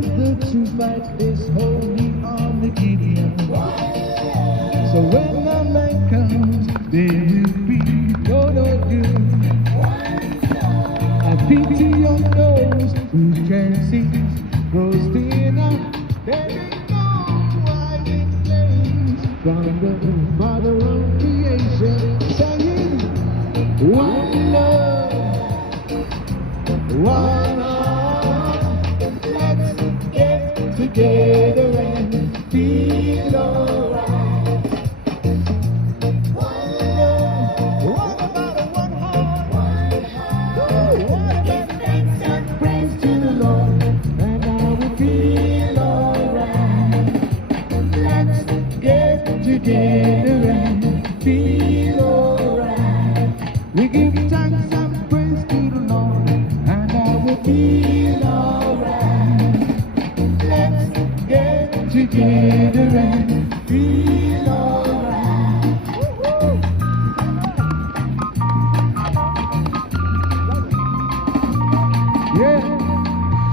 together to fight this holy Armageddon. So when the night comes, there will be no good. I pity on those whose chances grows thinner. There ain't no hiding place from the Father of creation, saying, one love, one heart. Let's get together and feel alright. One love, what about a one heart? What about give thanks and praise to the Lord, and I will feel alright. Let's get together and feel alright. We give thanks and praise to the Lord, and I will feel alright. Let's get together and feel alright.